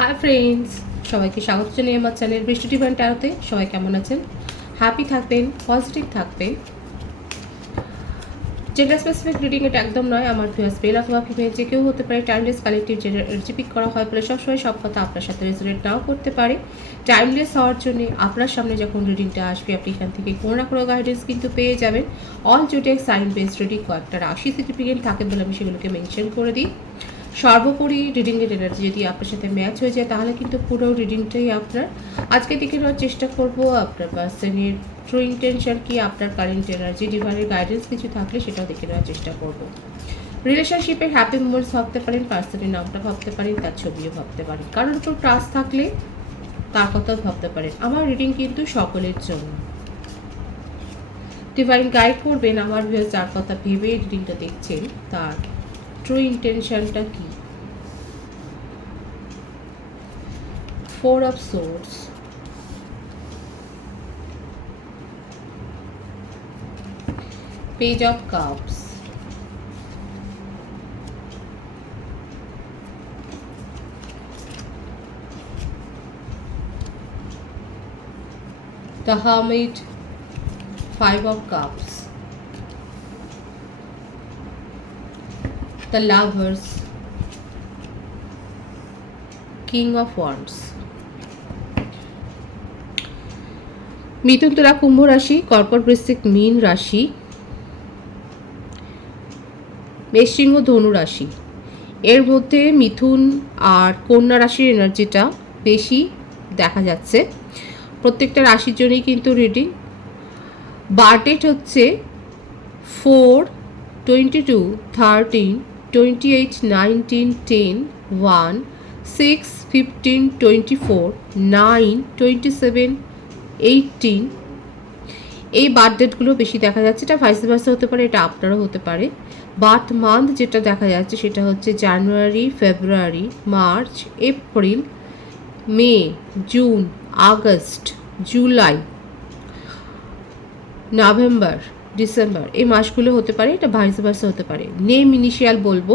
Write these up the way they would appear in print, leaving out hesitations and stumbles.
Hi friends, সবাইকে স্বাগত জানাই আমার চ্যানেল বৃষ্টি ডিভাইন ট্যারোতে। সবাই কেমন আছেন? হ্যাপি থাকবেন, পজিটিভ থাকবেন। জেন্ডার স্পেসিফিক রিডিং এটা একদম নয়। আমার ভিউয়ার্স মেল অথবা ফিমেল যে কেউ হতে পারে। Timeless collective gender energy pick করা হয় বলে সবসময় সব কথা আপনার সাথে রেজোনেট নাও করতে পারে। টাইমলেস হওয়ার জন্য আপনার সামনে যখন রিডিংটা আসবে আপনি এখান থেকে কোনো না কোনো গাইডেন্স কিন্তু পেয়ে যাবেন। All zodiac sign based reading কয়েকটা রাশি সিগনিফিকেন্ট থাকে বলে আমি সেগুলোকে মেনশন করে দিই। সর্বোপরি রিডিংয়ের এনার্জি যদি আপনার সাথে ম্যাচ হয়ে যায় তাহলে কিন্তু পুরো রিডিংটাই আপনার। আজকে দেখে নেওয়ার চেষ্টা করব আপনার পার্সনের ট্রু ইন্টেনশন কি, আপনার কারেন্ট এনার্জি, ডিভাইনের গাইডেন্স কিছু থাকলে সেটাও দেখে নেওয়ার চেষ্টা করব। রিলেশনশিপের হ্যাপি মোমেন্টস ভাবতে পারেন, পার্সনের নামটা ভাবতে পারেন, তার ছবিও ভাবতে পারেন। কারোর উপর ট্রাস্ট থাকলে তার কথাও ভাবতে পারেন। আমার রিডিং কিন্তু সকলের জন্য। ডিভাইন গাইড করবেন আমার ভিউয়ার্স যার কথা ভেবে রিডিংটা দেখছেন তার ট্রু ইন্টেনশনটা কি। Four of Swords, Page of Cups, the Hermit, Five of Cups, the Lovers, King of Wands. মিথুন, তুলা, কুম্ভ রাশি, কর্কট, বৃশ্চিক, মীন রাশি, মেষ, সিংহ, ধনু রাশি। এর মধ্যে মিথুন আর কন্যা রাশির এনার্জিটা বেশি দেখা যাচ্ছে। প্রত্যেকটা রাশির জন্যই কিন্তু রিডিং। বার্থডেট হচ্ছে 4, 22, 13, 28, 19, 10, 1, 6, 15, 24, 9, 27, 18। এই বার্থ ডেটগুলো বেশি দেখা যাচ্ছে। এটা ভাইস ভার্সা হতে পারে, এটা আপনারও হতে পারে। বার্থ মান্থ যেটা দেখা যাচ্ছে সেটা হচ্ছে January, February, March, April, May, June, August, July, November, December. এই মাসগুলো হতে পারে, এটা ভাইস ভার্সা হতে পারে। নেম ইনিশিয়াল বলবো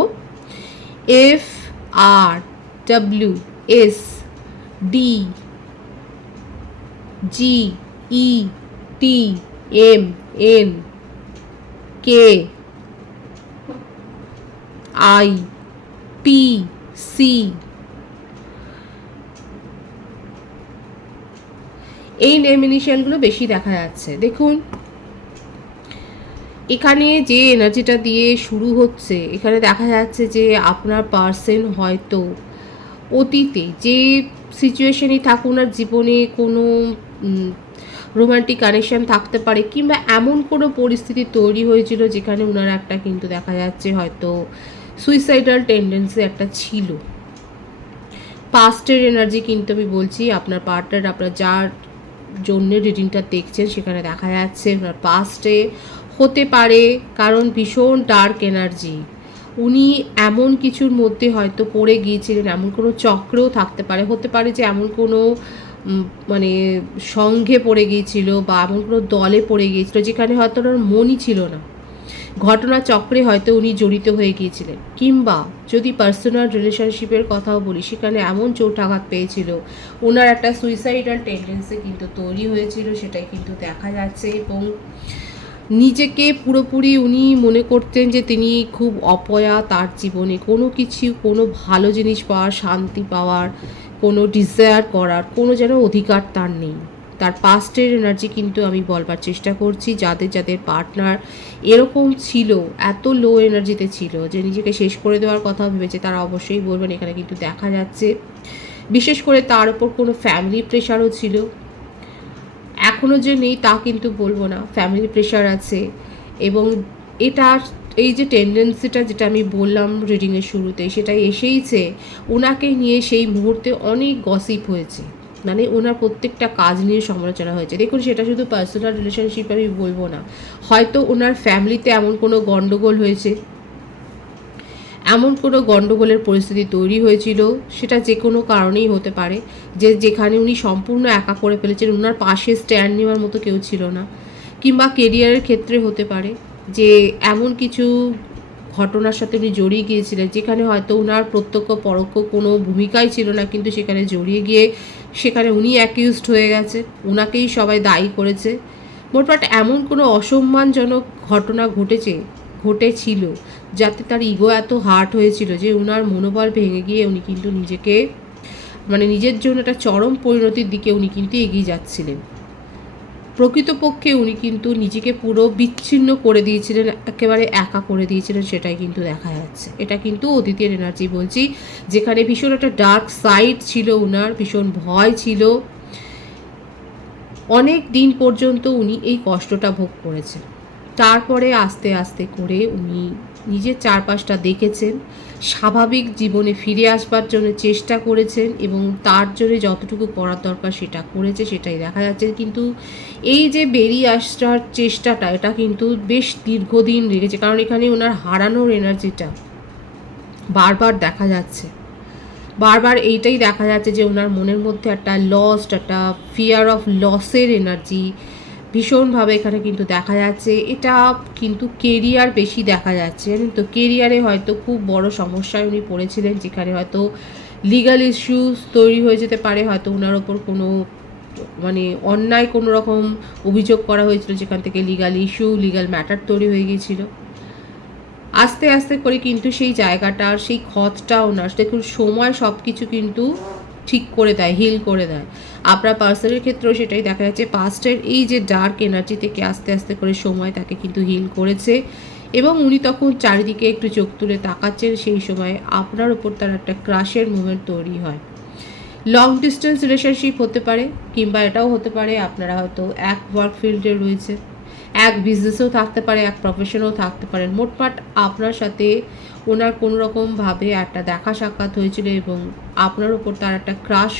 F, R, W, S, D, G, E, T, M, N, K, I, P, C. এই নেম ইনিশিয়ালগুলো বেশি দেখা যাচ্ছে। দেখুন এখানে যে এনার্জিটা দিয়ে শুরু হচ্ছে, এখানে দেখা যাচ্ছে যে আপনার পার্সন হয়তো অতীতে যে সিচুয়েশনই থাকুন আর জীবনে কোনো রোমান্টিক কানেকশন থাকতে পারে, কিংবা এমন কোনো পরিস্থিতি তৈরি হয়েছিল যেখানে ওনার একটা কিন্তু দেখা যাচ্ছে হয়তো সুইসাইডাল টেন্ডেন্সি একটা ছিল। পাস্টের এনার্জি কিন্তু আমি বলছি, আপনার পার্টনার, আপনার যার জন্য রিডিংটা দেখছেন সেখানে দেখা যাচ্ছে ওনার পাস্টে হতে পারে, কারণ ভীষণ ডার্ক এনার্জি। উনি এমন কিছুর মধ্যে হয়তো পড়ে গিয়েছিলেন, এমন কোনো চক্রেও থাকতে পারে, হতে পারে যে এমন কোনো মানে সঙ্ঘে পড়ে গিয়েছিল বা এমন কোনো দলে পড়ে গিয়েছিল যেখানে হয়তো ওনার মনই ছিল না। ঘটনা চক্রে হয়তো উনি জড়িত হয়ে গিয়েছিলেন, কিংবা যদি পার্সোনাল রিলেশনশিপের কথাও বলি সেখানে এমন চোটাঘাত পেয়েছিল, ওনার একটা সুইসাইডাল টেন্ডেন্সি কিন্তু তৈরি হয়েছিল, সেটাই কিন্তু দেখা যাচ্ছে। এবং নিজেকে পুরোপুরি উনি মনে করতেন যে তিনি খুব অপয়া, তার জীবনে কোনো কিছু, কোনো ভালো জিনিস পাওয়ার, শান্তি পাওয়ার, কোনো ডিজায়ার করার কোনো যেন অধিকার তার নেই। তার পাস্টের এনার্জি কিন্তু আমি বলবার চেষ্টা করছি, যাদের যাদের পার্টনার এরকম ছিল, এত লো এনার্জিতে ছিল যে নিজেকে শেষ করে দেওয়ার কথা ভেবেছে, তারা অবশ্যই বলবেন এখানে কিন্তু দেখা যাচ্ছে। বিশেষ করে তার উপর কোনো ফ্যামিলি প্রেশারও ছিল, এখনও যে নেই তা কিন্তু বলবো না, ফ্যামিলি প্রেশার আছে। এবং এটার এই যে টেন্ডেন্সিটা যেটা আমি বললাম রিডিংয়ের শুরুতে, সেটাই এসেইছে ওনাকে নিয়ে সেই মুহূর্তে অনেক গসিপ হয়েছে, মানে ওনার প্রত্যেকটা কাজ নিয়ে সমালোচনা হয়েছে। দেখুন সেটা শুধু পার্সোনাল রিলেশনশিপ আমি বলবো না, হয়তো ওনার ফ্যামিলিতে এমন কোনো গণ্ডগোল হয়েছে, এমন কোনো গণ্ডগোলের পরিস্থিতি তৈরি হয়েছিল, সেটা যে কোনো কারণেই হতে পারে, যে যেখানে উনি সম্পূর্ণ একা করে ফেলেছেন, ওনার পাশে স্ট্যান্ড নেওয়ার মতো কেউ ছিল না। কিংবা কেরিয়ারের ক্ষেত্রে হতে পারে যে এমন কিছু ঘটনার সাথে উনি জড়িয়ে গিয়েছিলেন, যেখানে হয়তো ওনার প্রত্যক্ষ পরোক্ষ কোনো ভূমিকাই ছিল না, কিন্তু সেখানে জড়িয়ে গিয়ে সেখানে উনি অ্যাকিউজড হয়ে গেছে, ওনাকেই সবাই দায়ী করেছে। মোটমাট এমন কোনো অসম্মানজনক ঘটনা ঘটেছিল যাতে তার ইগো এত হার্ট হয়েছিল যে ওনার মনোবল ভেঙে গিয়ে উনি কিন্তু নিজেকে নিজের জন্য একটা চরম পরিণতির দিকে উনি কিন্তু এগিয়ে যাচ্ছিলেন। প্রকৃতপক্ষে উনি কিন্তু নিজেকে পুরো বিচ্ছিন্ন করে দিয়েছিলেন, একেবারে একা করে দিয়েছিলেন, সেটাই কিন্তু দেখা যাচ্ছে। এটা কিন্তু অতীতের এনার্জি বলছি, যেখানে ভীষণ একটা ডার্ক সাইড ছিল ওনার, ভীষণ ভয় ছিল। অনেক দিন পর্যন্ত উনি এই কষ্টটা ভোগ করেছেন। তারপরে আস্তে আস্তে করে উনি নিজের চারপাশটা দেখেছেন, স্বাভাবিক জীবনে ফিরে আসবার জন্য চেষ্টা করেছেন এবং তার জন্য যতটুকু করার দরকার সেটা করেছে, সেটাই দেখা যাচ্ছে। কিন্তু এই যে বেরিয়ে আসার চেষ্টাটা, এটা কিন্তু বেশ দীর্ঘদিন লেগেছে, কারণ এখানে ওনার হারানোর এনার্জিটা বারবার দেখা যাচ্ছে। বারবার এইটাই দেখা যাচ্ছে যে ওনার মনের মধ্যে একটা একটা ফিয়ার অফ লসের এনার্জি ভীষণভাবে এখানে কিন্তু দেখা যাচ্ছে। এটা কিন্তু কেরিয়ার বেশি দেখা যাচ্ছে, জানেন তো। কেরিয়ারে হয়তো খুব বড় সমস্যায় উনি পড়েছিলেন, যেখানে হয়তো লিগাল ইস্যুস তৈরি হয়ে যেতে পারে, হয়তো ওনার ওপর কোনো অন্যায় কোনো রকম অভিযোগ করা হয়েছিল, যেখান থেকে লিগাল ম্যাটার তৈরি হয়ে গিয়েছিল। আস্তে আস্তে করে কিন্তু সেই জায়গাটা, সেই ক্ষতটা ওনার, দেখুন সময় সব কিছু কিন্তু ঠিক করে দেয়, হিল করে দেয়। আপনার পার্সনের ক্ষেত্রেও সেটাই দেখা যাচ্ছে। পাস্টের এই যে ডার্ক এনার্জি থেকে আস্তে আস্তে করে সময় তাকে কিন্তু হিল করেছে, এবং উনি তখন চারিদিকে একটু চোখ তুলে তাকাচ্ছেন। সেই সময় আপনার ওপর তার একটা ক্রাশের মুভমেন্ট তৈরি হয়। লং ডিস্টেন্স রিলেশনশিপ হতে পারে, কিংবা এটাও হতে পারে আপনারা হয়তো এক ওয়ার্ক ফিল্ডে রয়েছে, এক বিজনেসেও থাকতে পারে, এক প্রফেশনেও থাকতে পারেন। মোটমাট আপনার সাথে ওনার কোনো রকমভাবে একটা দেখা সাক্ষাৎ হয়েছিল এবং আপনার ওপর তার একটা ক্রাশ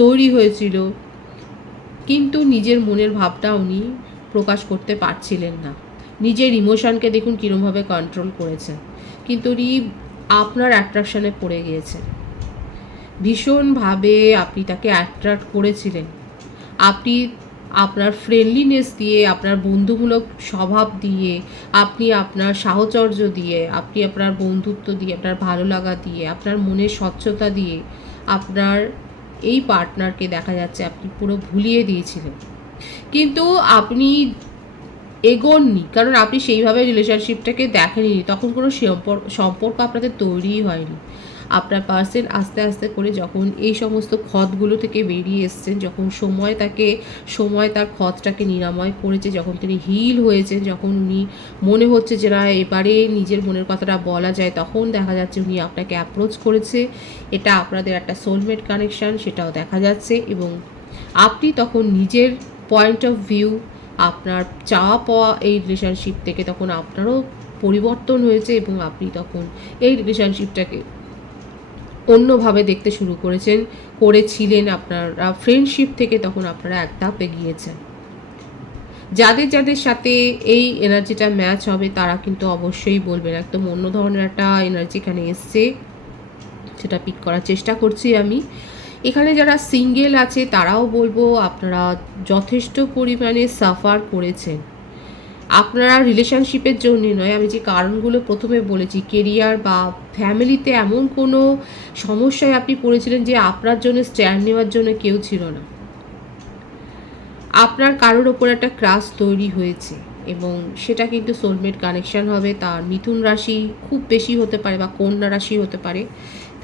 তৈরি হয়েছিল, কিন্তু নিজের মনের ভাবটা উনি প্রকাশ করতে পারছিলেন না। নিজের ইমোশনকে দেখুন কীরকমভাবে কন্ট্রোল করেছেন, কিন্তু উনি আপনার অ্যাট্রাকশানে পড়ে গিয়েছেন। ভীষণভাবে আপনি তাকে অ্যাট্রাক্ট করেছিলেন। আপনি আপনার ফ্রেন্ডলিনেস দিয়ে, আপনার বন্ধুমূলক স্বভাব দিয়ে, আপনি আপনার সাহচর্য দিয়ে, আপনি আপনার বন্ধুত্ব দিয়ে, আপনার ভালো লাগা দিয়ে, আপনার মনের স্বচ্ছতা দিয়ে আপনার এই পার্টনারকে দেখা যাচ্ছে আপনি পুরো ভুলিয়ে দিয়েছিলেন। কিন্তু আপনি এগোননি, কারণ আপনি সেইভাবে রিলেশনশিপটাকে দেখেননি। তখন কোনো সম্পর্ক আপনাদের তৈরিই হয়নি। আপনার পার্সন আস্তে আস্তে করে যখন এই সমস্ত ক্ষতগুলো থেকে বেরিয়ে এসছেন, যখন সময় তার ক্ষতটাকে নিরাময় করেছে, যখন তিনি হিল হয়েছেন, যখন উনি মনে হচ্ছে যে না এবারে নিজের মনের কথাটা বলা যায়, তখন দেখা যাচ্ছে উনি আপনাকে অ্যাপ্রোচ করেছে। এটা আপনাদের একটা সোলমেট কানেকশান, সেটাও দেখা যাচ্ছে। এবং আপনি তখন নিজের পয়েন্ট অফ ভিউ, আপনার চাওয়া পাওয়া এই রিলেশনশিপ থেকে তখন আপনারও পরিবর্তন হয়েছে, এবং আপনি তখন এই রিলেশনশিপটাকে অন্যভাবে দেখতে শুরু করেছিলেন। আপনারা ফ্রেন্ডশিপ থেকে তখন আপনারা এক ধাপ এগিয়েছেন। যাদের সাথে এই এনার্জিটা ম্যাচ হবে তারা কিন্তু অবশ্যই বলবেন। একদম অন্য ধরনের একটা এনার্জি এখানে এসছে, সেটা পিক করার চেষ্টা করছি আমি। এখানে যারা সিঙ্গেল আছে তারাও বলবো আপনারা যথেষ্ট পরিমাণে সাফার করেছেন। আপনারা রিলেশনশিপের জন্য নয়, আমি যে কারণগুলো প্রথমে বলেছি, কেরিয়ার বা ফ্যামিলিতে এমন কোনো সমস্যায় আপনি পড়েছিলেন যে আপনার জন্য স্ট্যান্ড নেওয়ার জন্য কেউ ছিল না। আপনার কারোর ওপর একটা ক্রাশ তৈরি হয়েছে, এবং সেটা কিন্তু সোলমেট কানেকশান হবে। তার মিথুন রাশি খুব বেশি হতে পারে, বা কন্যা রাশি হতে পারে।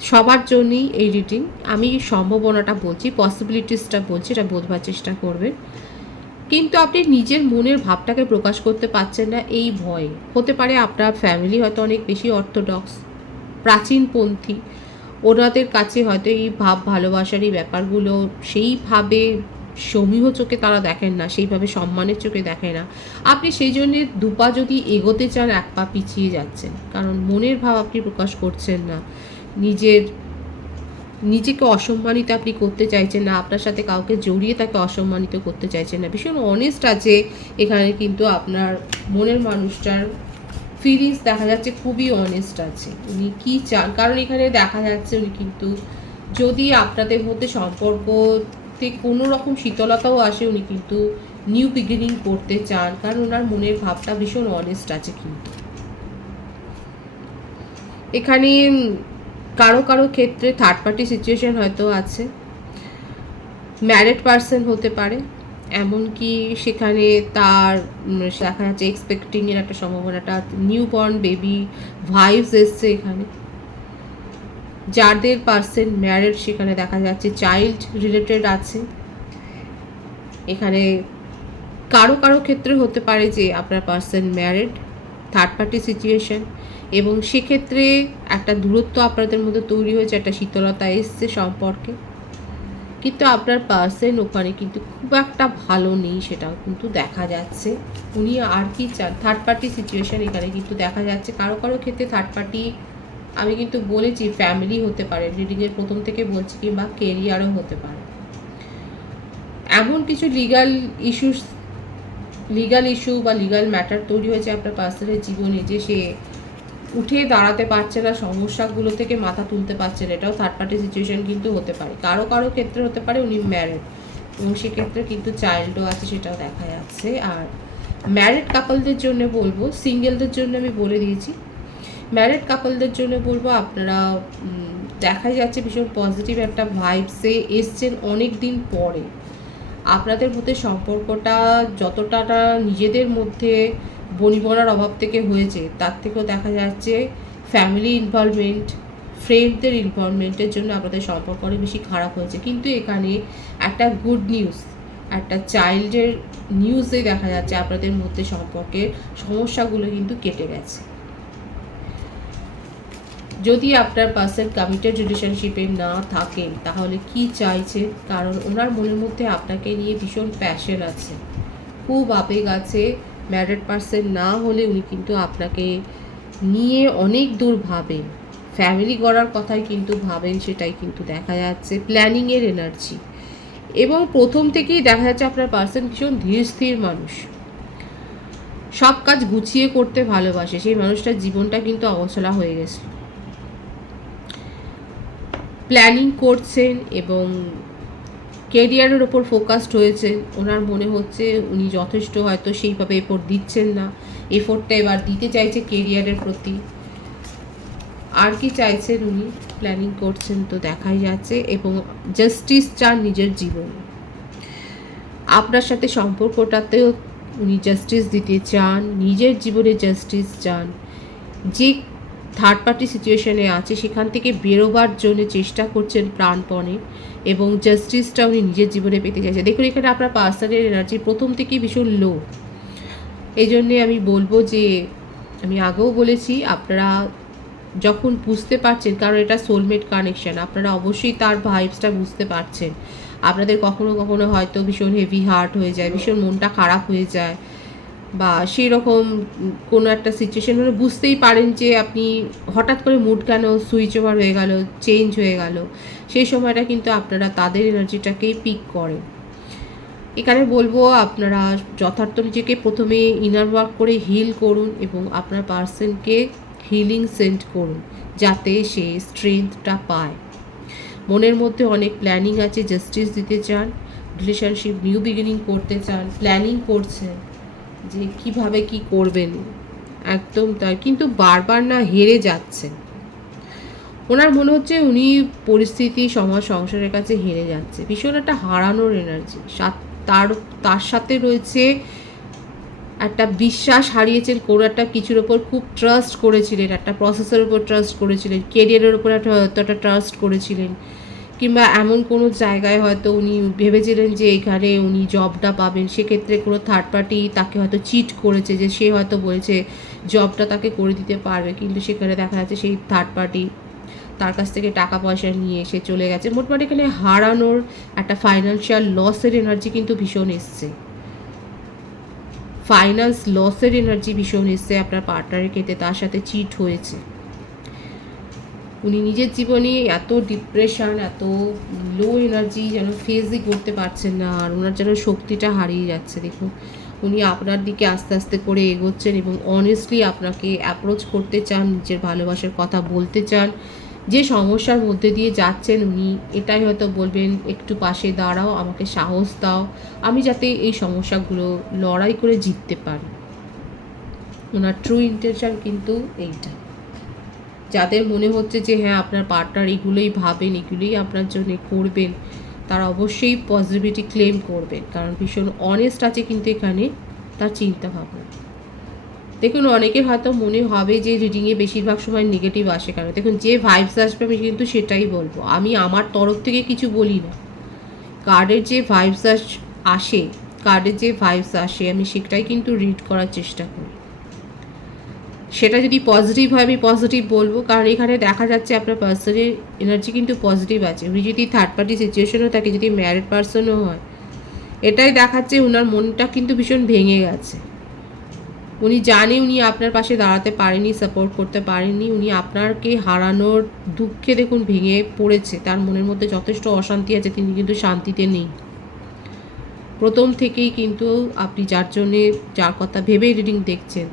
সবার জন্যই এই রিডিং। আমি সম্ভাবনাটা বলছি, পসিবিলিটিসটা বলছি, এটা বোঝবার চেষ্টা করবেন। কিন্তু আপনি নিজের মনের ভাবটাকে প্রকাশ করতে পারছেন না, এই ভয়ে। হতে পারে আপনার ফ্যামিলি হয়তো অনেক বেশি অর্থোডক্স, প্রাচীনপন্থী, ওনাদের কাছে হয়তো এই ভালোবাসার এই ব্যাপারগুলো সেইভাবে সমীহ চোখে তারা দেখেন না, সেইভাবে সম্মানের চোখে দেখে না। আপনি সেই জন্যে দুপা যদি এগোতে চান, এক পা পিছিয়ে যাচ্ছেন, কারণ মনের ভাব আপনি প্রকাশ করছেন না। নিজেকে অসম্মানিত আপনি করতে চাইছেন না, আপনার সাথে কাউকে জড়িয়ে তাকে অসম্মানিত করতে চাইছেন না। ভীষণ অনেস্ট আছে এখানে, কিন্তু আপনার মনের মানুষটার ফিলিংস দেখা যাচ্ছে খুবই অনেস্ট আছে। উনি কী চান, কারণ এখানে দেখা যাচ্ছে উনি কিন্তু, যদি আপনাদের মধ্যে সম্পর্কতে কোনো রকম শীতলতাও আসে, উনি কিন্তু নিউ বিগিনিং করতে চান, কারণ ওনার মনের ভাবটা ভীষণ অনেস্ট আছে। কিন্তু এখানে কারো কারো ক্ষেত্রে থার্ড পার্টি সিচুয়েশন হয়তো আছে, ম্যারিড পার্সন হতে পারে, এমনকি সেখানে তার দেখা যাচ্ছে এক্সপেক্টিংয়ের একটা সম্ভাবনাটা, নিউ বর্ন বেবি ভাইবস এসছে এখানে। যাদের পার্সন ম্যারিড সেখানে দেখা যাচ্ছে চাইল্ড রিলেটেড আছে। এখানে কারো কারো ক্ষেত্রে হতে পারে যে আপনার person married, third party situation, এবং সেক্ষেত্রে একটা দূরত্ব আপনাদের মধ্যে তৈরি হয়েছে, একটা শীতলতা এসছে সম্পর্কে, কিন্তু আপনার পার্সন ওখানে কিন্তু খুব একটা ভালো নেই, সেটাও কিন্তু দেখা যাচ্ছে। উনি আর কি চান, থার্ড পার্টি সিচুয়েশন এখানে কিন্তু দেখা যাচ্ছে। কারো কারো ক্ষেত্রে থার্ড পার্টি আমি কিন্তু বলেছি ফ্যামিলি হতে পারে, রিডিংয়ের প্রথম থেকে বলছি, কিংবা কেরিয়ারও হতে পারে। এমন কিছু লিগাল ইস্যু বা লিগাল ম্যাটার তৈরি হয়েছে আপনার পার্সনের জীবনে যে সে উঠে দাঁড়াতে পারছে না, সমস্যাগুলো থেকে মাথা তুলতে পারছে না, এটাও থার্ড পার্টি সিচুয়েশন কিন্তু হতে পারে। কারো কারো ক্ষেত্রে হতে পারে উনি ম্যারিড এবং সেক্ষেত্রে কিন্তু চাইল্ডও আছে, সেটাও দেখা যাচ্ছে। আর ম্যারিড কাপলদের জন্য বলবো, সিঙ্গেলদের জন্য আমি বলে দিয়েছি, ম্যারিড কাপলদের জন্য বলবো আপনারা দেখা যাচ্ছে ভীষণ পজিটিভ একটা ভাইবসে এসছেন অনেক দিন পরে। আপনাদের মধ্যে সম্পর্কটা যতটা নিজেদের মধ্যে বনিবনার অভাব থেকে হয়েছে, তার থেকেও দেখা যাচ্ছে ফ্যামিলি ইনভলভমেন্ট, ফ্রেন্ডদের ইনভলভমেন্টের জন্য আপনাদের সম্পর্ক অনেক বেশি খারাপ হয়েছে। কিন্তু এখানে একটা গুড নিউজ, একটা চাইল্ডের নিউজে দেখা যাচ্ছে আপনাদের মধ্যে সম্পর্কের সমস্যাগুলো কিন্তু কেটে গেছে। যদি আপনার পার্সন কমিটেড রিলেশনশিপে না থাকেন তাহলে কি চাইছেন, কারণ ওনার মনের মধ্যে আপনাকে নিয়ে ভীষণ প্যাশন আছে, খুব আবেগ আছে। ম্যারিড পার্সন না হলে উনি কিন্তু আপনাকে নিয়ে অনেক দূর ভাবেন, ফ্যামিলি গড়ার কথাই কিন্তু ভাবেন, সেটাই কিন্তু দেখা যাচ্ছে। প্ল্যানিংয়ের এনার্জি, এবং প্রথম থেকেই দেখা যাচ্ছে আপনার পার্সন ভীষণ ধীর স্থির মানুষ, সব কাজ গুছিয়ে করতে ভালোবাসে। সেই মানুষটার জীবনটা কিন্তু অগোছালা হয়ে গেছে, প্ল্যানিং করছেন এবং কেরিয়ারের ওপর ফোকাসড হয়েছেন। ওনার মনে হচ্ছে উনি যথেষ্ট হয়তো সেইভাবে এফোর্ট দিচ্ছেন না, এফোর্টটা এবার দিতে চাইছে কেরিয়ারের প্রতি। আর কি চাইছেন উনি, প্ল্যানিং করছেন তো দেখাই যাচ্ছে, এবং জাস্টিস চান নিজের জীবনে। আপনার সাথে সম্পর্কটাতেও উনি জাস্টিস দিতে চান, নিজের জীবনে জাস্টিস চান। যে থার্ড পার্টি সিচুয়েশনে আছে সেখান থেকে বেরোবার জন্য চেষ্টা করছেন প্রাণপণে, এবং জাস্টিসটা উনি নিজের জীবনে পেতে চাইছেন। দেখুন এখানে আপনার পার্সনের এনার্জি প্রথম থেকেই ভীষণ লো। এই জন্যে আমি বলবো যে, আমি আগেও বলেছি, আপনারা যখন বুঝতে পারছেন, কারণ এটা সোলমেট কানেকশন, আপনারা অবশ্যই তার ভাইবসটা বুঝতে পারছেন। আপনাদের কখনো কখনো হয়তো ভীষণ হেভি হার্ট হয়ে যায়, ভীষণ মনটা খারাপ হয়ে যায়, বা সেই রকম কোনো একটা সিচুয়েশন হলে বুঝতেই পারেন যে আপনি হঠাৎ করে মুড কেন সুইচ ওভার হয়ে গেল, চেঞ্জ হয়ে গেল। সেই সময়টা কিন্তু আপনারা তাদের এনার্জিটাকেই পিক করেন। এখানে বলবো আপনারা যথার্থ নিজেকে প্রথমে ইনার ওয়ার্ক করে হিল করুন, এবং আপনার পার্সনকে হিলিং সেন্ড করুন যাতে সে স্ট্রেংথটা পায়। মনের মধ্যে অনেক প্ল্যানিং আছে, জাস্টিস দিতে চান, রিলেশনশিপ নিউ বিগিনিং করতে চান, প্ল্যানিং করছেন যে কিভাবে কি করবেন, একদম তাই, কিন্তু বারবার না হেরে যাচ্ছেন। ওনার মনে হচ্ছে উনি পরিস্থিতি, সমাজ, সংসারের কাছে হেরে যাচ্ছে, ভীষণ একটা হারানোর এনার্জি। তার সাথে রয়েছে একটা বিশ্বাস হারিয়েছেন কোনো একটা কিছুর ওপর, খুব ট্রাস্ট করেছিলেন, একটা প্রসেসের ওপর ট্রাস্ট করেছিলেন, কেরিয়ারের ওপর একটা ট্রাস্ট করেছিলেন, কিংবা এমন কোনো জায়গায় হয়তো উনি ভেবেছিলেন যে এখানে উনি জবটা পাবেন। সেক্ষেত্রে কোনো থার্ড পার্টি তাকে হয়তো চিট করেছে, যে সে হয়তো বলেছে জবটা তাকে করে দিতে পারবে, কিন্তু সেখানে দেখা যাচ্ছে সেই থার্ড পার্টি তার কাছ থেকে টাকা পয়সা নিয়ে সে চলে গেছে। মোটমাট এখানে হারানোর একটা ফাইন্যান্সিয়াল লসের এনার্জি কিন্তু ভীষণ এসছে, ফাইন্যান্স লসের এনার্জি ভীষণ এসছে আপনার পার্টনারের ক্ষেত্রে, তার সাথে চিট হয়েছে। উনি নিজের জীবনে এত ডিপ্রেশন, এত লো এনার্জি যেন ফেসই করতে পারছেন না, আর ওনার যেন শক্তিটা হারিয়ে যাচ্ছে। দেখুন উনি আপনার দিকে আস্তে আস্তে করে এগোচ্ছেন এবং অনেস্টলি আপনাকে অ্যাপ্রোচ করতে চান, নিজের ভালোবাসার কথা বলতে চান। যে সমস্যার মধ্যে দিয়ে যাচ্ছেন উনি এটাই হয়তো বলবেন, একটু পাশে দাঁড়াও, আমাকে সাহস দাও, আমি যাতে এই সমস্যাগুলো লড়াই করে জিততে পারি। ওনার ট্রু ইন্টেনশন কিন্তু এইটা। যাদের মনে হচ্ছে যে হ্যাঁ আপনার পার্টনার এগুলোই ভাবেন, এগুলোই আপনার জন্য করবেন, তারা অবশ্যই পজিটিভিটি ক্লেম করবেন, কারণ ভীষণ অনেস্ট আছে কিন্তু এখানে তার চিন্তা ভাবনা। দেখুন অনেকের হয়তো মনে হবে যে রিডিংয়ে বেশিরভাগ সময় নেগেটিভ আসে, কারণ দেখুন যে ভাইবস আসবে আমি কিন্তু সেটাই বলবো, আমি আমার তরফ থেকে কিছু বলি না। কার্ডের যে ভাইবস আসে, কার্ডের যে ভাইবস আসে আমি সেটাই কিন্তু রিড করার চেষ্টা করি। সেটা যদি পজিটিভ হয় আমি পজিটিভ বলবো, কারণ এখানে দেখা যাচ্ছে আপনার পার্সনের এনার্জি কিন্তু পজিটিভ আছে। উনি যদি থার্ড পার্টি সিচুয়েশনও থাকে, যদি ম্যারিড পার্সনও হয়, এটাই দেখাচ্ছে ওনার মনটা কিন্তু ভীষণ ভেঙে গেছে। উনি জানে উনি আপনার পাশে দাঁড়াতে পারেনি, সাপোর্ট করতে পারেনি, উনি আপনাকে হারানোর দুঃখে দেখুন ভেঙে পড়েছে, তার মনের মধ্যে যথেষ্ট অশান্তি আছে, তিনি কিন্তু শান্তিতে নেই প্রথম থেকেই। কিন্তু আপনি যার জন্যে, যার কথা ভেবেই রিডিং দেখছেন,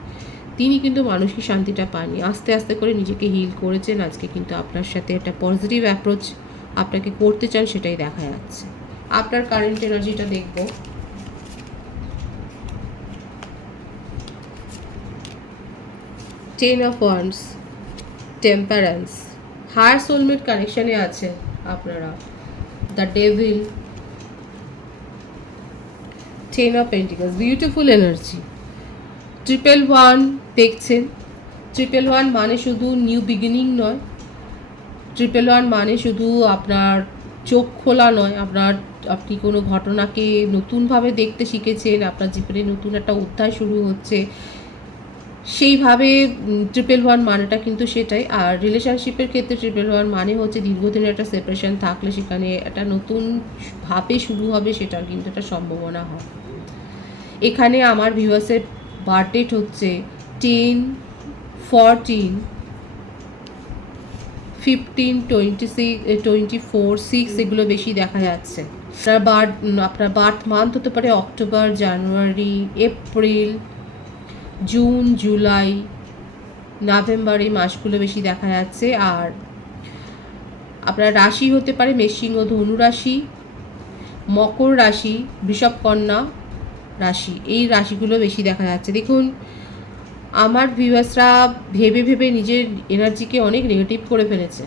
তিনি কিন্তু মানসিক শান্তিটা পাননি, আস্তে আস্তে করে নিজেকে হিল করেছেন। আজকে কিন্তু আপনার সাথে একটা পজিটিভ অ্যাপ্রোচ আপনাকে করতে চান, সেটাই দেখা যাচ্ছে। আপনার কারেন্ট এনার্জিটা দেখব। Ten of wands, temperance, higher soulmate কানেকশানে আছেন আপনারা, the devil, ten of pentacles, beautiful energy. 111 দেখছেন। 111 মানে শুধু নিউ বিগিনিং নয়, 111 মানে শুধু আপনার চোখ খোলা নয়, আপনি কোনো ঘটনাকে নতুনভাবে দেখতে শিখেছেন, আপনার জীবনে নতুন একটা অধ্যায় শুরু হচ্ছে, সেইভাবে 111 মানেটা কিন্তু সেটাই। আর রিলেশনশিপের ক্ষেত্রে 111 মানে হচ্ছে দীর্ঘদিনের একটা সেপারেশন থাকলে সেখানে একটা নতুন ভাবে শুরু হবে, সেটার কিন্তু একটা সম্ভাবনা হয়। এখানে আমার ভিউয়ার্সের বার্থডেট হচ্ছে 10, 14, 15, 26, 24, 6, এগুলো বেশি দেখা যাচ্ছে। আপনার বার্থ মান্থ হতে পারে অক্টোবর, জানুয়ারি, এপ্রিল, জুন, জুলাই, নভেম্বর, এই মাসগুলো বেশি দেখা যাচ্ছে। আর আপনার রাশি হতে পারে মেষসিংহ, ধনু রাশি, মকর রাশি, বৃষভ কন্যা রাশি, এই রাশিগুলো বেশি দেখা যাচ্ছে। দেখুন আমার ভিউয়ার্সরা ভেবে ভেবে নিজের এনার্জিকে অনেক নেগেটিভ করে ফেলেছে,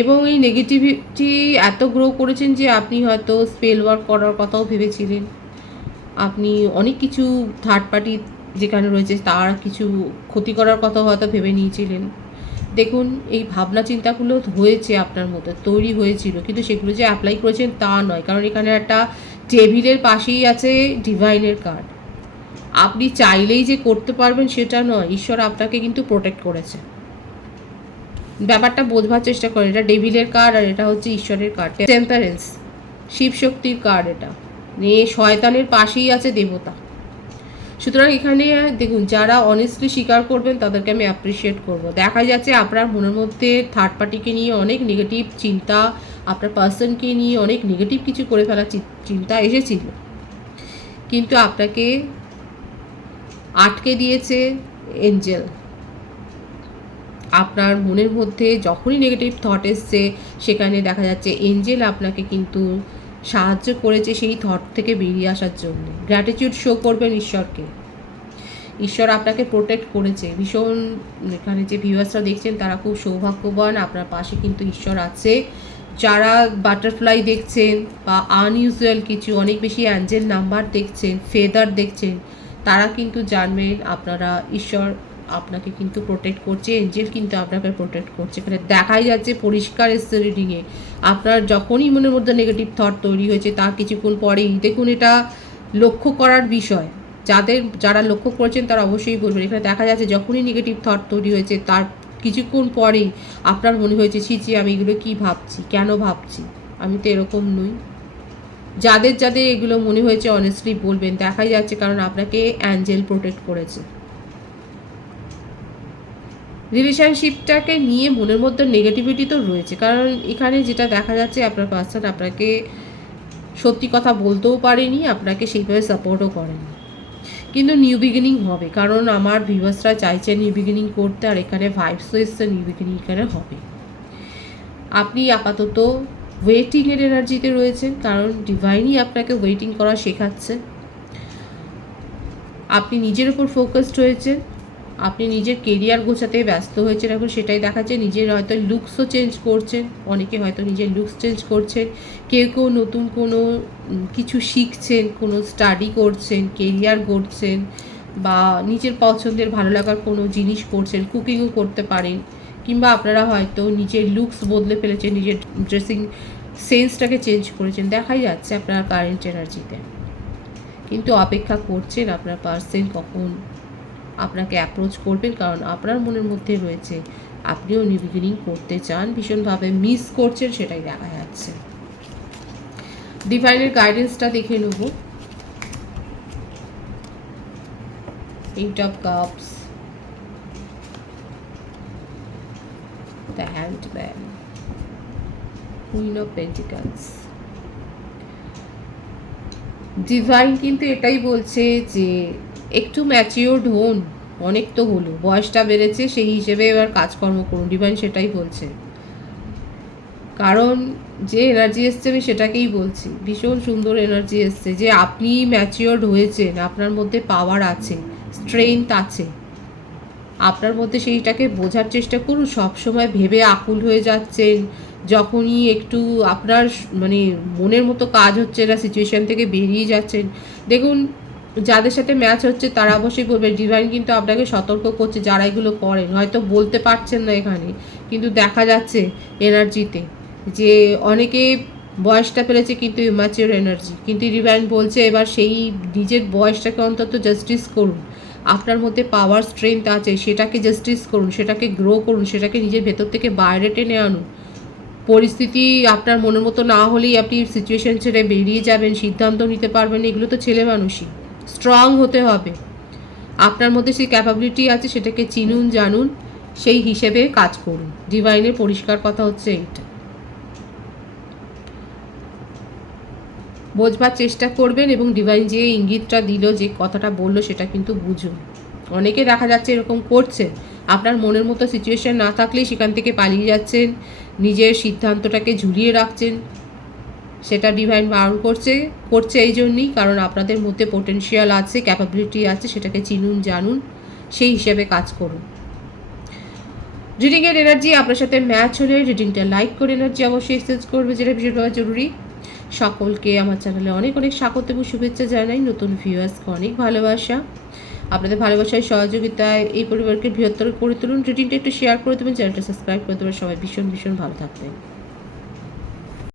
এবং এই নেগেটিভিটি এত গ্রো করেছেন যে আপনি হয়তো স্পেল ওয়ার্ক করার কথাও ভেবেছিলেন, আপনি অনেক কিছু থার্ড পার্টি যেখানে রয়েছে তার কিছু ক্ষতি করার কথাও হয়তো ভেবে নিয়েছিলেন। দেখুন এই ভাবনা চিন্তাগুলো হয়েছে আপনার মধ্যে, তৈরি হয়েছিল, কিন্তু সেগুলো যে অ্যাপ্লাই করেছেন তা নয়, কারণ এখানে একটা টেবিলের পাশেই আছে ডিভাইনের কার্ড। আপনি চাইলেই যে করতে পারবেন সেটা নয়, ঈশ্বর আপনাকে কিন্তু প্রোটেক্ট করেছে। ব্যাপারটা বোঝবার চেষ্টা করেন, এটা ডেভিলের কার্ড আর এটা হচ্ছে ঈশ্বরের কার্ড, টেম্পারেন্স, শিব শক্তির কার্ড। এটা নিয়ে শয়তানের পাশেই আছে দেবতা। সুতরাং এখানে দেখুন যারা অনেস্টলি স্বীকার করবেন তাদেরকে আমি অ্যাপ্রিসিয়েট করব। দেখা যাচ্ছে আপনার মনের মধ্যে থার্ড পার্টিকে নিয়ে অনেক নেগেটিভ চিন্তা, আপনার পার্সনকে নিয়ে অনেক নেগেটিভ কিছু করে ফেলার চিন্তা এসেছিল, কিন্তু আপনাকে আটকে দিয়েছে এঞ্জেল। আপনার মনের মধ্যে যখনই নেগেটিভ থট এসছে সেখানে দেখা যাচ্ছে এঞ্জেল আপনাকে কিন্তু সাহায্য করেছে সেই থট থেকে বেরিয়ে আসার জন্য। গ্র্যাটিটিউড শো করবেন ঈশ্বরকে, ঈশ্বর আপনাকে প্রোটেক্ট করেছে ভীষণ। এখানে যে ভিউয়ার্সরা দেখছেন তারা খুব সৌভাগ্যবান, আপনার পাশে কিন্তু ঈশ্বর আছে। যারা বাটারফ্লাই দেখছেন বা আনইউজুয়াল কিছু অনেক বেশি অ্যাঞ্জেল নাম্বার দেখছেন, ফেদার দেখছেন, তারা কিন্তু জানবেন আপনারা ঈশ্বর আপনাকে কিন্তু প্রোটেক্ট করছে, এঞ্জেল কিন্তু আপনাকে প্রোটেক্ট করছে। এখানে দেখাই যাচ্ছে পরিষ্কার এসছে রিডিংয়ে, আপনার যখনই মনের মধ্যে নেগেটিভ থট তৈরি হয়েছে তার কিছুক্ষণ পরেই দেখুন, এটা লক্ষ্য করার বিষয়। যারা লক্ষ্য করেছেন তারা অবশ্যই বলবেন। এখানে দেখা যাচ্ছে যখনই নেগেটিভ থট তৈরি হয়েছে তার কিছুক্ষণ পরেই আপনার মনে হয়েছে ছি আমি এগুলো কী ভাবছি, কেন ভাবছি, আমি তো এরকম নই। যাদের যাদের এগুলো মনে হয়েছে অনেস্টলি বলবেন, দেখাই যাচ্ছে কারণ আপনাকে অ্যাঞ্জেল প্রোটেক্ট করেছে। রিলেশনশিপটাকে নিয়ে মনের মধ্যে নেগেটিভিটি তো রয়েছে, কারণ এখানে যেটা দেখা যাচ্ছে আপনার পার্সন আপনাকে সত্যি কথা বলতেও পারেনি, আপনাকে সেইভাবে সাপোর্টও করেনি, কিন্তু নিউ বিগিনিং হবে, কারণ আমার ভিউয়ার্সরা চাইছে নিউ বিগিনিং করতে, আর এখানে ভাইবসও এসছে নিউ বিগিনিং এখানে হবে। আপনি আপাতত ওয়েটিংয়ের এনার্জিতে রয়েছেন, কারণ ডিভাইনই আপনাকে ওয়েটিং করা শেখাচ্ছে। আপনি নিজের উপর ফোকাসড হয়েছেন, আপনি নিজের কেরিয়ার গোছাতে ব্যস্ত হয়েছেন এখন, সেটাই দেখাচ্ছে। নিজের হয়তো লুকসও চেঞ্জ করছেন, অনেকে হয়তো নিজের লুকস চেঞ্জ করছেন, কেউ কেউ নতুন কোনো কিছু শিখছেন, কোনো স্টাডি করছেন, কেরিয়ার গড়ছেন, বা নিজের পছন্দের ভালো লাগার কোনো জিনিস করছেন, কুকিংও করতে পারেন, কিংবা আপনারা হয়তো নিজের লুকস বদলে ফেলেছেন, নিজের ড্রেসিং সেন্সটাকে চেঞ্জ করেছেন, দেখাই যাচ্ছে আপনার কারেন্ট এনার্জিতে। কিন্তু অপেক্ষা করছেন আপনার পার্সন কখন আপনাকে অ্যাপ্রোচ করবেন, কারণ আপনার মনের মধ্যে রয়েছে আপনিও নিউ বিগিনিং করতে চান, ভীষণভাবে মিস করছেন, সেটাই দেখা যাচ্ছে। ডিভাইনের গাইডেন্সটা দেখে নেব। Eight of cups, the হ্যান্ডম্যান, queen of pentacles. Divine কিন্তু এটাই বলছে যে একটু ম্যাচিওরড হন, অনেক তো হলো, বয়সটা বেড়েছে, সেই হিসেবে এবার কাজকর্ম করুন, ডিভাইন সেটাই বলছে। কারণ যে এনার্জি এসছে আমি সেটাকেই বলছি, ভীষণ সুন্দর এনার্জি এসছে যে আপনি ম্যাচিওরড হয়েছেন, আপনার মধ্যে পাওয়ার আছে, স্ট্রেংথ আছে, আপনার মধ্যে সেইটাকে বোঝার চেষ্টা করুন। সবসময় ভেবে আকুল হয়ে যাচ্ছেন, যখনই একটু আপনার মানে মনের মতো কাজ হচ্ছে না, সিচুয়েশান থেকে বেরিয়ে যাচ্ছেন, দেখুন যাদের সাথে ম্যাচ হচ্ছে তারা অবশ্যই বলবে। ডিভাইন কিন্তু আপনাকে সতর্ক করছে, যারা এগুলো করেন, হয়তো বলতে পারছেন না এখানে, কিন্তু দেখা যাচ্ছে এনার্জিতে যে অনেকে বয়সটা ফেলেছে কিন্তু ইম্যাচিওর এনার্জি, কিন্তু ডিভাইন বলছে এবার সেই নিজের বয়সটাকে অন্তত জাস্টিস করুন, আপনার মধ্যে পাওয়ার স্ট্রেংথ আছে, সেটাকে জাস্টিস করুন, সেটাকে গ্রো করুন, সেটাকে নিজের ভেতর থেকে বাইরে টেনে আনুন। পরিস্থিতি আপনার মনের মতো না হলেই আপনি সিচুয়েশন ছেড়ে বেরিয়ে যাবেন, সিদ্ধান্ত নিতে পারবেন, এগুলো তো ছেলে মানুষই। স্ট্রং হতে হবে, আপনার মধ্যে সেই ক্যাপাবিলিটি আছে, সেটাকে চিনুন, জানুন, সেই হিসেবে কাজ করুন। ডিভাইনের পরিষ্কার কথা হচ্ছে এইটা, বোঝবার চেষ্টা করবেন, এবং ডিভাইন যে ইঙ্গিতটা দিল, যে কথাটা বললো, সেটা কিন্তু বুঝুন। অনেকে দেখা যাচ্ছে এরকম করছে, আপনার মনের মতো সিচুয়েশান না থাকলেই সেখান থেকে পালিয়ে যাচ্ছেন, নিজের সিদ্ধান্তটাকে ঝুলিয়ে রাখছেন, সেটা ডিভাইন বারণ করছে এই জন্যই, কারণ আপনাদের মধ্যে পোটেনশিয়াল আছে, ক্যাপাবিলিটি আছে, সেটাকে চিনুন, জানুন, সেই হিসেবে কাজ করুন। রিডিংয়ের এনার্জি আপনার সাথে ম্যাচ হলে রিডিংটা লাইক করে এনার্জি অবশ্যই এক্সচেঞ্জ করবে, যেটা ভীষণভাবে জরুরি। সকলকে আমার চ্যানেলে অনেক অনেক স্বাগত এবং শুভেচ্ছা জানাই, নতুন ভিউয়ার্সকে অনেক ভালোবাসা। আপনাদের ভালোবাসায় সহযোগিতায় এই পরিবারকে বৃহত্তর করে তুলুন। রিডিংটা একটু শেয়ার করে দেবেন, চ্যানেলটা সাবস্ক্রাইব করে দেবেন। সবাই ভীষণ ভীষণ ভালো থাকবেন।